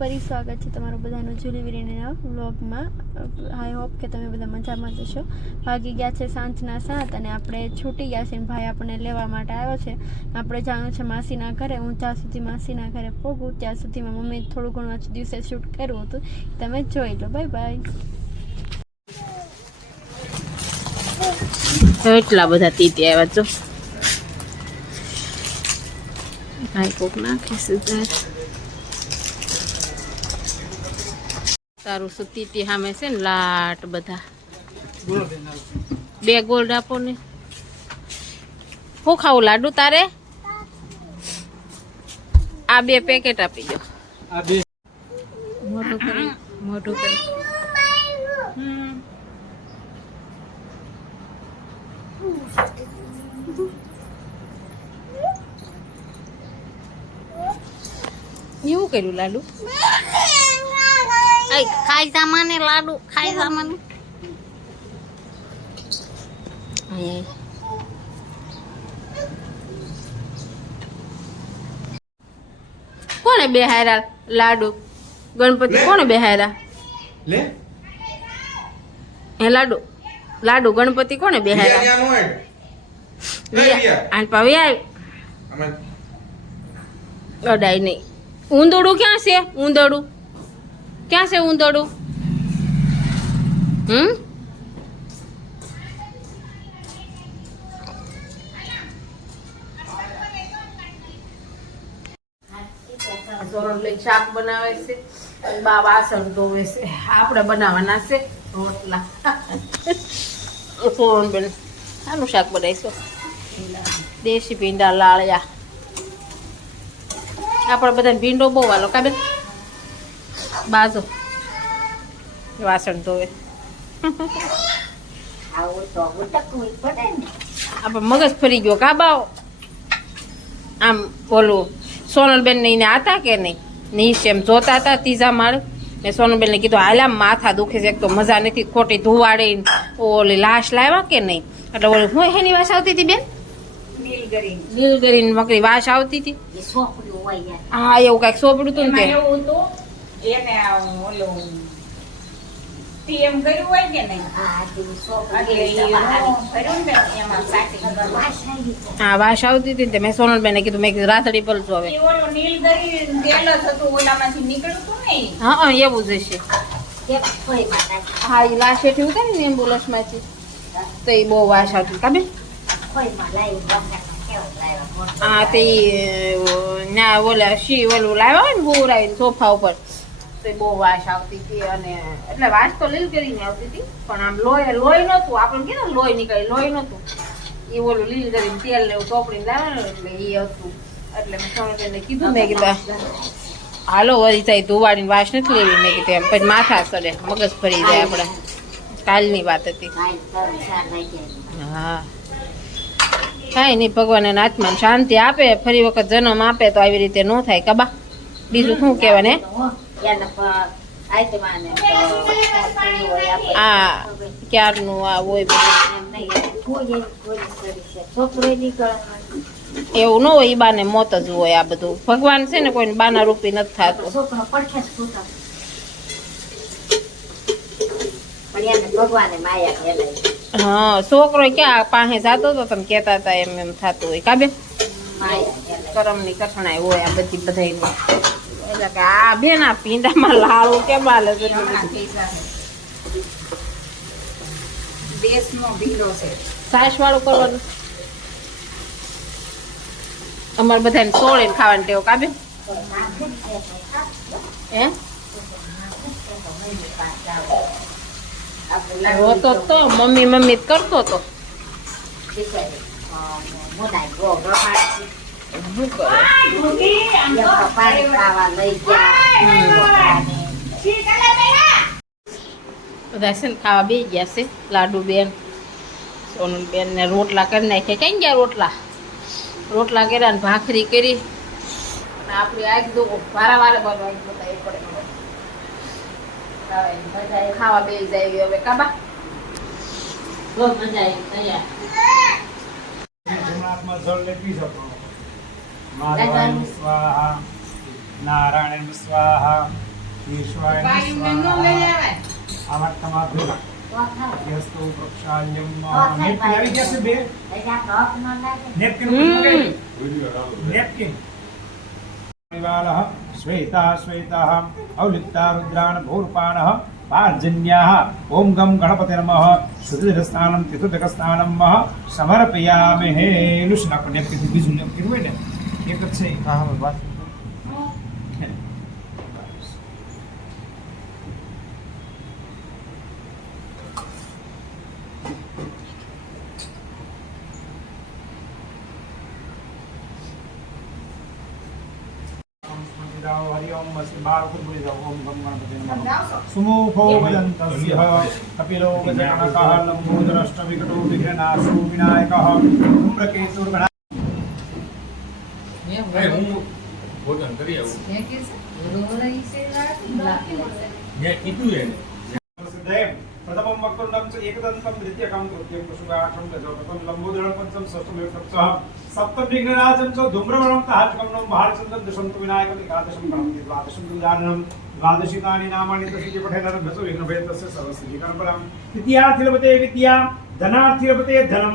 ફરી સ્વાગત છે તમારું બધાનું જુલી વિરેણીના વ્લોગમાં આઈ હોપ કે તમે બધા મજામાં જશો ભાગી ગયા છે સાંજના સાત અને આપણે છૂટી ગયા છે ભાઈ આપણને લેવા માટે આવ્યો છે આપણે જાણું છે માસીના ઘરે હું જ્યાં સુધી માસીના ઘરે પોગું ત્યાં સુધીમાં મમ્મી થોડું ઘણું આજ દિવસે શૂટ કર્યું હતું તમે જોઈ લો બાય બાય એટલા બધા તીતી આવ્યા છો ભાઈ કોક નાખી તારું સુતી ટી સામે છે ને લાટ બધા બે ગોલ્ડ આપો ને હું ખાવું લાડુ તારે આ બે પેકેટ આપી દો મોટું કરી મોટું કરી એવું કર્યું લાડુ એ ખાઈ સામાને લાડુ ખાઈ સામાને કોને બેહાયરા લાડુ ગણપતિ કોને બેહાયરા લે એ લાડુ લાડુ ગણપતિ કોને બેહાયરા અડાય નહીં ઊંધળું ક્યાં છે ઊંધળું ક્યાં સે ઉંદડુ હમ હાથી પસા તોર લે ચાક બનાવે છે અને બા વાસન તો વેસે આપડે બનાવાના છે રોટલા ઓસોન બેનું આનું શાક બધે સો દેશી બીંડા લાળયા આપડે બધે બીંડો બોવાલો કાબે બાજુ વાસણ ધોવે આપણે મગજ ફરી ગયો કાબાઓ આમ ઓલું સોનલબેન ને એને હતા કે નહીં નીશ એમ જોતા હતા ત્રીજા માળ મેં સોનલબેનને કીધું હાલા માથા દુખે છે એક તો મજા નથી ખોટી ધોવાડે ઓલી લાશ લાવ્યા કે નહીં એટલે ઓલું હું એની વાસ આવતી હતી બેન નીલગરી મકરી વાસ આવતી હતી હા એવું કઈક સોપડું હતું ને એને ઓલું એમ કર્યું હોય કે નહીં હા વાસ આવતી હતી મેં સોનલબેને કીધું મેં રાતડી પલટું હવે હા એવું જ હશે હા એ લાશ હેઠી ઉતરે ને એમ્બ્યુલન્સ માંથી બહુ વાસ આવતી કાબે હા તે ના ઓલા શી લાવ્યા હોય ને બોરાવીને સોફા ઉપર તો બહુ વાસ આવતી હતી અને એટલે વાસ તો લીલ કરીને આવતી હતી પણ આમ લોહી લોહી નહોતું આપણે કે લોહી નીકળે લોહી નહોતું એ ઓલું લીલ કરીને તેલ ને એવું ચોપડીને લાવે એટલે એ હતું એટલે મેં સોનલબેનને કીધું મેં કીધું હાલો વળી થાય ધોવાડીની વાસ નથી લેવી મેં કીધું એમ પછી માથા સડે મગજ ફરી જાય આપણે કાલની વાત હતી હા કાંઈ નહીં ભગવાન એના આત્માને શાંતિ આપે ફરી વખત જન્મ આપે તો આવી રીતે ન થાય કબા બીજું શું કહેવાય ને એવું ન હોય બાને મોત જ હોય આ બધું ભગવાન છે ને કોઈ બાના રૂપી નથી થતું હા છોકરો ક્યાં પાસે જતો હતો તમે કેતા હતા એમ એમ થતું હોય કાબે કરમની કઠણાઈ હોય આ બધી બધાની એટલે કે આ બે ના પીંડામાં લાળો કેમ હાલે છે દેશનો ભીંડો છે કરવાનું અમારે બધાને સોળે ખાવાની ટેવ કાબે હે રોતો તો મમ્મી મમ્મી કરતો તો બધા છે ને ખાવા બે ગયા છે લાડુ બેન સોનલ બેન ને રોટલા કરી નાખે કઈ ગયા રોટલા રોટલા કર્યા ને ભાખરી કરી અને આપણે આજ દો વારા વારે ખાવા બે જાય હવે કાબા મજા આવી તૈયાર माधवाय स्वाहा नारायण स्वाहा ईश्वराय स्वाहा अमर्थमाभ्युला गणपति नम सुदीर्घस्थानं चतुर्दकस्थानं समर्पयामहे የቅርጽ አህመባል सुमो भो भजन्तस्य कपिलो गजगणकः लम्बोदरष्टविकटो विघ्ननाशो विनायकः નહીં હું ભોજન કરી આવું મેં કીધું એને પ્રથમમ વક્તુંડમ ચ એકદંતમ દ્વિતીયકમ તૃતીયમ કશુગાઠમ ગજોપતમ લંબોદરમ પંચમ ષષ્ઠમ સપ્તમ સપ્તમ વિઘ્નરાજમ ચ ધૂમ્રવણમ તહાજકમનમ ભારચંદ્રમ દશમ તુ વિનાયકમ એકાદશમ ગણમતિ દ્વાદશમ દુદાનમ દ્વાદશી તાની નામાની તસ્ય પઠેન ભસો વિઘ્નભય તસ્ય સર્વસ્ય વિકલ્પરમ તૃતીયાર્થિલપતે વિદ્યા ધનાર્થિલપતે ધનમ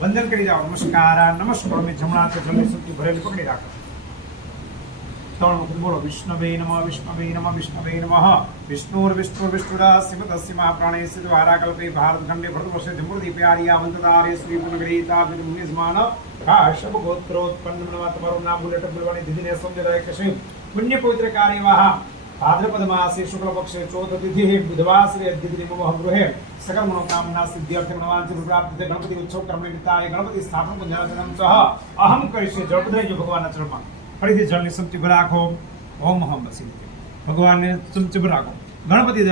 वंदन करी जाओ नमस्कार नमस्कार मैं जमणा तो जल्दी सबकी भरेल पकड़ी राखो तण वक्त बोलो विष्णु वे नमः विष्णु वे नमः विष्णु वे नमः विष्णु और विष्णु विष्णु दा शिव तस्य महाप्राणे से द्वारा कल्पे भारत खंडे भरत वर्ष धमुर दीपारी आवंत दारे श्री पुन ग्रहीता विद मुनि समान काशव गोत्र उत्पन्न मनवा तमरो नाम बुलेट बुलवाणी दिदिने समझदाय कशिव पुण्य पवित्र कार्यवाह ભાદ્રપદમાસે શુક્લપક્ષે ચોથતિથિ બુધવાસરે અદ્યતિથિ મમ ગૃહે સકલ મનોકામના સિદ્ધ્યર્થે મનોવાંછન પ્રાપ્ત ગણપતિ ઉત્સવ કર્મણી વિતાય ગણપતિ સ્થાપન પુંજાચરમ સહ અહમ કરીશે જળપદ્રજો ભગવાનના ચરણમાં ફરીથી જળની સમચિભ રાખો ઓમ હમ બસી ભગવાનને સમચિભ રાખો ગણપતિ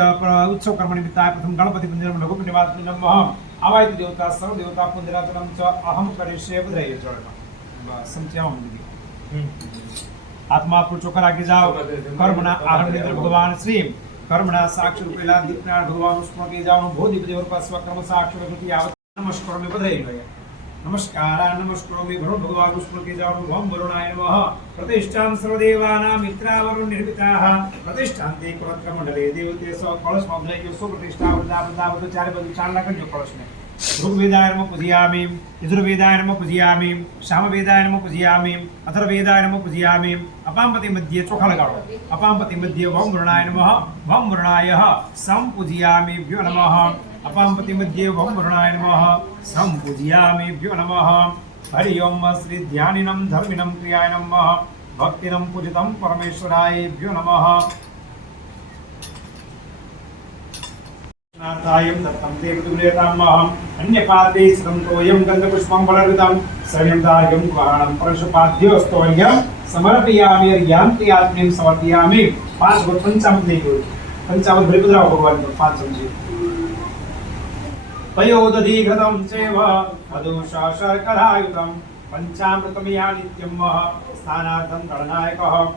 ઉત્સવ કર્મણી વિતાય પ્રથમ ગણપતિ મંદિરમ લઘુ નિવાસ નમ અહમ આવાય દેવતા સર્વ દેવતા પુંજરાચરમ ચ અહમ કરીશે બધ્રય જળમાં સમચ્યા હમ આત્મા આપણું ચોખા રાખી જાઓ કર્મના આગળની ભગવાન શ્રી કર્મના સાક્ષ રૂપેલા દીપના ભગવાન સ્મૃતિ જાઓ ભોધિ દેવ સ્વ કર્મ સાક્ષ રૂપી આવત નમસ્કાર મે બધાઈ રહ્યા નમસ્કાર નમસ્કાર મે ભરો ભગવાન સ્મૃતિ જાઓ વમ વરુણાય નમઃ પ્રતિષ્ઠામ સર્વદેવાના મિત્રાવરુ નિર્મિતાઃ પ્રતિષ્ઠાંતે કળત્રમંડલે દેવતે સો કળશ મગ્નયો સો પ્રતિષ્ઠા વૃદા વૃદા વૃદા ચારે બધું ચાર લાગણ જો કળશને ऋग्वेदाय नम पूजयामी यजुर्वेदाय नम पूजयामी श्यामवेदाय नम अपांपति मध्ये चोखा लगाड़ो अपांपति मध्ये वम वृणाय नम वम वृणाय सम पूजयामीभ्यो नम अपांपति मध्ये वम वृणाय नम सम हरि ओम श्री ध्यानिनम भक्तिनम पूजितम नमः નાથાયમ દત્તમ તે મૃદુલેતામહમ અન્યપાદે સ્રંતોયમ ગંધપુષ્પમ ફલહૃદમ સંયમદાયમ વહાણમ પરશુપાધ્યસ્તોયમ સમર્પયામિ અર્ઘ્યમ તે આત્મીમ સમર્પયામિ પાંચ વખત પંચામૃત નહીં પંચામૃતમ નિત્યમ સ્નાનાર્થમ રણનાયકઃ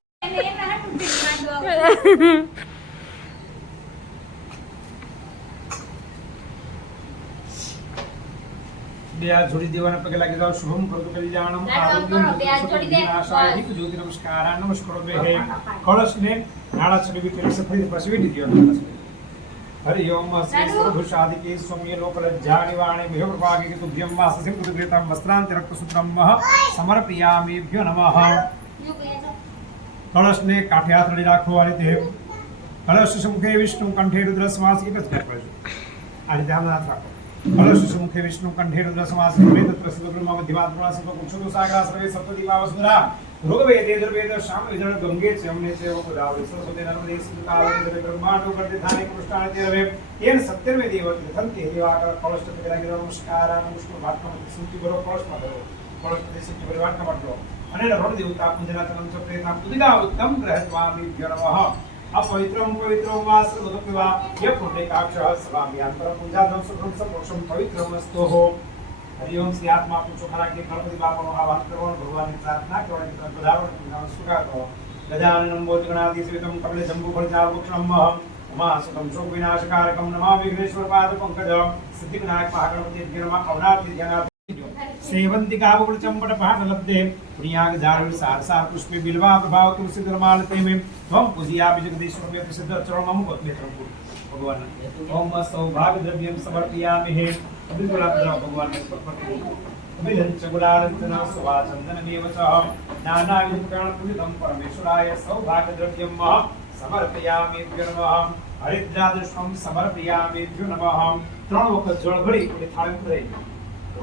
ब्याज जोड़ी देवाना पगे लागे जाओ शुभम करतो करी जाणम आरोग्यम ब्याज जोड़ी दे नमस्कार हाँ, नमस्कार बे है कलश ने नाड़ा चली भी करी सफेद बस भी दियो हरि ओम शादी के स्वामी लोकल वाणी मेह प्रभागे के तुभ्यम वाससे कुरुदेतां वस्त्रांति रक्तसूत्रम समर्पयामि भ्यो नमः કળશને કાંઠે હાથડી રાખો આ રીતે કળશ મુખે વિષ્ણુ કંઠે રુદ્ર શ્વાસ એક જ કરજો આ રીતે આમ હાથ રાખો કળશ મુખે વિષ્ણુ કંઠે રુદ્ર શ્વાસ મે તત્ર સિદ્ધ બ્રહ્મા મધ્યમાત પ્રાસ કુક્ષુ સાગરા સર્વે સપ્ત દીવા વસુરા રોગ વેદે દુર્વેદ શામ વિજળ ગંગે છે અમને છે ઓકો દાવે સરસ્વતી નર્મદે સિદ્ધ કાવે દરે બ્રહ્માંડો કરતે ધાને કૃષ્ણાને તે રવે એન સત્યમે દેવતે ધંતે દેવાકર કળશ તગ્રાગી નમસ્કારા નમસ્કાર ભાત્મા સુતિ બરો કળશ માં કરો કળશ તે સુતિ પરિવાર કમાટલો అనేన హృదయూతా పూజనాతనం చ ప్రేతాం ఉదిగా ఉత్తమ గ్రహత్వామి వ్యణవః अपवित्रं पवित्रं वा सर्वमपि वा य पुण्यकाक्षः स्वाम्यान्तरं पूजाधं सुखं सपोषं पवित्रम् अस्तोः हरि ओम श्री आत्मा पुरुषो महाराज के गणपति बापा नो आवाहन करो भगवान की प्रार्थना करो इनका पधारो इनका स्वीकार करो गजाननम बोध गणादि सेवितम कमले जंबु फलजा वक्षम महासुतम शोक विनाशकारकम नमामि विघ्नेश्वर पाद पंकज सिद्धिविनायक महागणपति नमः अवनाथ ध्यानाथ सेवंती कावकुल चंपट पहाड़ लब्धे पुण्याग जारवि सारसा पुष्पे बिलवा प्रभाव तुलसी धर्मालते में त्वं पूजयामि जगदीश्वर में प्रसिद्ध चरण मम पद्मेत्रम भगवान ओम सौभाग्य द्रव्यम समर्पयामि हे अभी गुलाब भगवान ने समर्पण विधञ्चगुलालञ्चन सुवाचन्दनमेव च नानायुक्ताणपूजितं परमेश्वराय सौभाग्यद्रव्यं महं समर्पयामेभ्यो नमः हरिद्रादृष्टं समर्पयामेभ्यो नमः ત્રણ વખત જળભળી અને થાળી ઉતરાઈ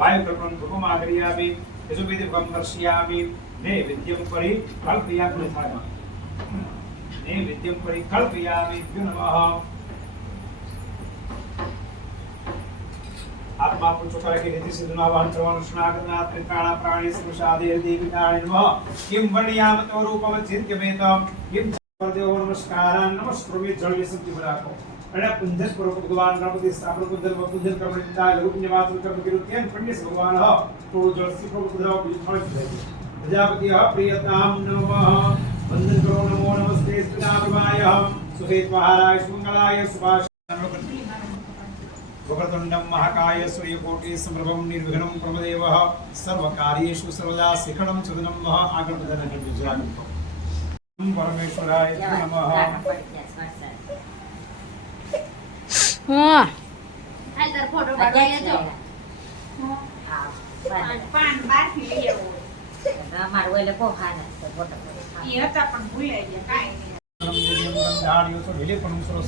वायुक्रमण धूपमागरियामि यजुर्वेदीपं दर्शयामि ने विद्यं परि कल्पयामि यथायामि ने विद्यं परि कल्पयामि नमः आत्मा पुंचकार के रीति से दुनावान सर्वान सुनागना त्रिकाणा प्राणी स्मशादेर देवी नारायण नमः किम वर्णयाम तो रूपम चिंत्य में तम किम देव नमस्कारान नमस्कृमि जल ये सब અને પુંજન સ્વરૂપ ભગવાન ગણપતિ સ્થાપન પુંજન પુંજન કર્મણિતા લઘુ પુણ્યવાસ કર્મ કિરુત્યન પુણ્ય ભગવાન હ તો જળસી પ્રભુ કુદરા બીજફળ વિદય પ્રજાપતિ હ પ્રિયતામ નમઃ વંદન કરો નમો નમસ્તે સ્નાર્વાય સુહેત્વાહારાય સુમંગલાય સુભાષ वक्रतुण्डं महाकाय सूर्यकोटिसमृभं निर्विघ्नं प्रमदेवः सर्वकार्येषु सर्वदा शिखणं चदनं वः आगमदनं परमेश्वराय नमः હા હાલ તાર ફોટો પાડવા લેજો પાંચ પાંચ બાર થી મારું એટલે કો ખાને ફોટો એ હતા પણ ભૂલાઈ ગયા કાઈ દાળ્યો લીલીપણુસરો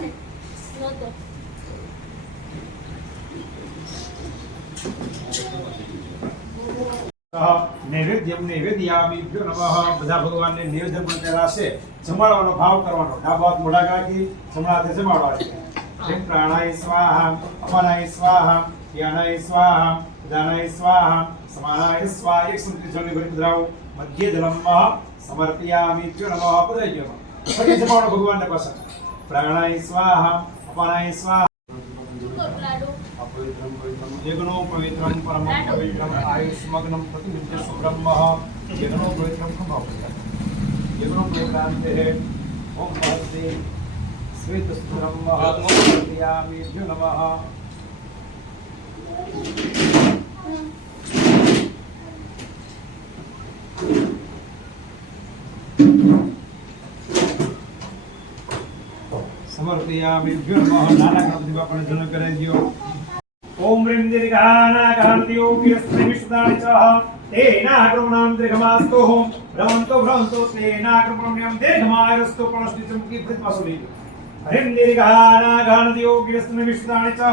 ભગવાનને નૈવેદ્યમ નૈવેદ્યામીભ્યો નમઃ બધા ભગવાનને નૈવેદ્ય પણ પહેલા છે જમાડવાનો ભાવ કરવાનો ડાબા હાથ મોઢા કાઢી જમણા હાથે જમાડવા છે પ્રાણાય સ્વાહા અપનાય સ્વાહા યાનાય સ્વાહા દાનાય સ્વાહા સમાનાય સ્વાહા એક સંત્રી જળની ભરી મુદ્રાઓ મધ્ય ધર્મમાં સમર્પયામીભ્યો નમઃ પદય ફરી જમાડો ભગવાનને પસંદ પ્રાણાય સ્વાહા અપનાય સ્વાહા यज्ञो पवित्र परम पवित्रम आयुष्मग्नम प्रतिविद्य सुब्रह्म यज्ञो पवित्रम समाप्त पवित्रांते ओम भगवते श्वेतस्ब्रह्म ओम नमः સમર્પયામિ ભ્યો નમઃ નાના કામ દીવા પણ जन करे ગયો ओम ह्रीं दिर्घाना कान्तियोगिरस्मिश्रुतानि च तेनाक्रमणं दीर्घमास्तु भ्रमन्तो भ्रमन्तो तेनाक्रमण्यं दीर्घमायस्तु प्रणश्नितं कीर्तित्वसुनि हरिं दीर्घानाघानदियोगिरस्मिश्रुतानि च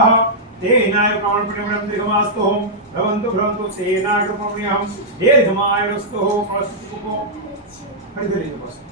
तेनाक्रमणं दीर्घमास्तु भ्रमन्तो भ्रमन्तो तेनाक्रमण्यं दीर्घमायस्तु प्रणश्नितं कीर्तित्वसुनि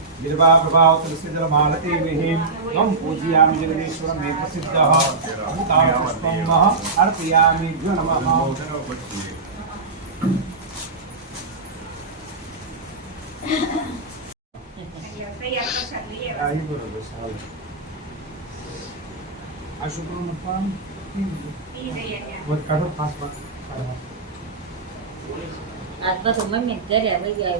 गिर्वा प्रभावतलसिजलमालतेभिः त्वं पूजयामि जगदीश्वर मे प्रसिद्धः भूतापुष्पं नः अर्पयामि द्व नमः अशुक्रम कठोर पास पास आत्मा तो मन में डर है भैया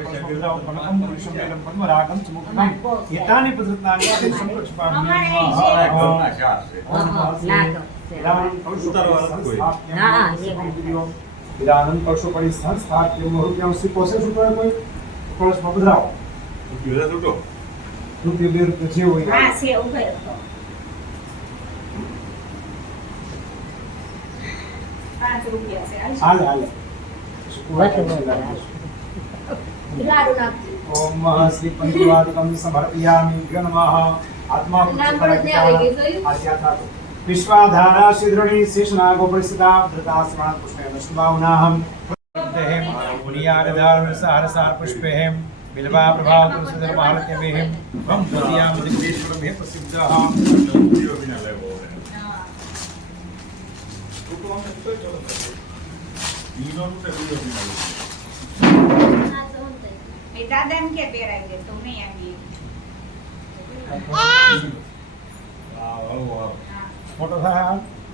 एतानि पद्धतानि इदानीं पशुपणि संस्थाप्य महुभ्यां स्वीकोषे सुतोय कोई पळस बबद्राव युदा सुतो तृतीय बेर जे होय हा से उभय પાંચ રૂપિયા છે હાલ હાલ ओम महर्षि पंचवादकम समर्पयामि नमः आत्मा पुरुषपरकिता विश्वाधारा शिद्रणी शेषना गोपरिस्थिता धृता स्मरण पुष्पेण सुभावनाहं देहं मुनियागदार सहरसार पुष्पेहं बिलवा प्रभाव तुलसीधर भारत्यमेहं त्वं तुर्यां दिग्वेश्वरं हे प्रसिद्धः You don't have to be એ દાદા એમ કે પહેરાઈ દે તો નહીં આવી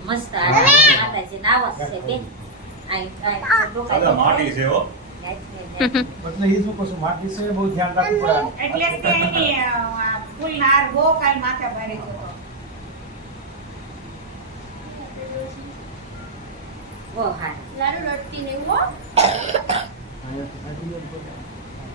મસ્ત માતાજી નાવસ છે બેન માટી છે હો એટલે એ શું કહું માટી છે બહુ ધ્યાન રાખવું પડે એટલે તેની ફૂલ નાર બહુ કાલ માથે ભરી જતો વો હા લાડુ રોટલી ને વો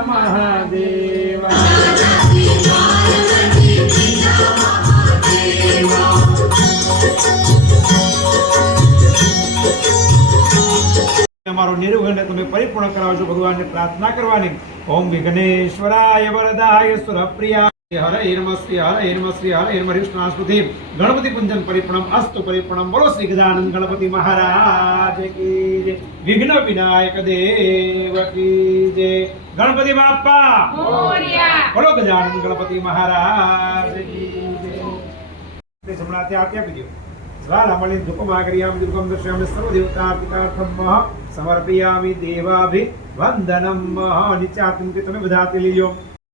અમારો નિર્વઘ્ન તમે પરિપૂર્ણ કરાવજો ભગવાનને પ્રાર્થના કરવાની ઓમ વિઘ્નેશ્વરાય વરદાય સુરપ્રિયા हर हेरम श्री हर हेरम श्री हर हेरम हरिष्णास्पति गणपति कुंजन परिपणम अस्तु परिपणम बोलो श्री गजानंद गणपति महाराज की जय विघ्न विनायक देव की जय गणपति बापा बोलो गजानंद गणपति महाराज की जय आप क्या दर्शयामि समर्पयामि देवाभि वन्दनं महा नित्यात्मकृतमे विधाति लीयो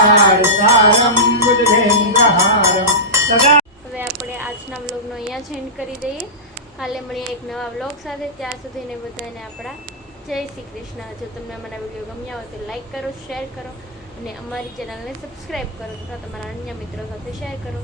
હવે આપણે આજના બ્લોગનો અહીંયા જ એન્ડ કરી દઈએ કાલે મળીએ એક નવા વ્લોગ સાથે ત્યાં સુધીને બધાને આપણા જય શ્રી કૃષ્ણ જો તમને અમારા વિડીયો ગમ્યા હોય તો લાઈક કરો શેર કરો અને અમારી ચેનલને સબસ્ક્રાઈબ કરો તથા તમારા અન્ય મિત્રો સાથે શેર કરો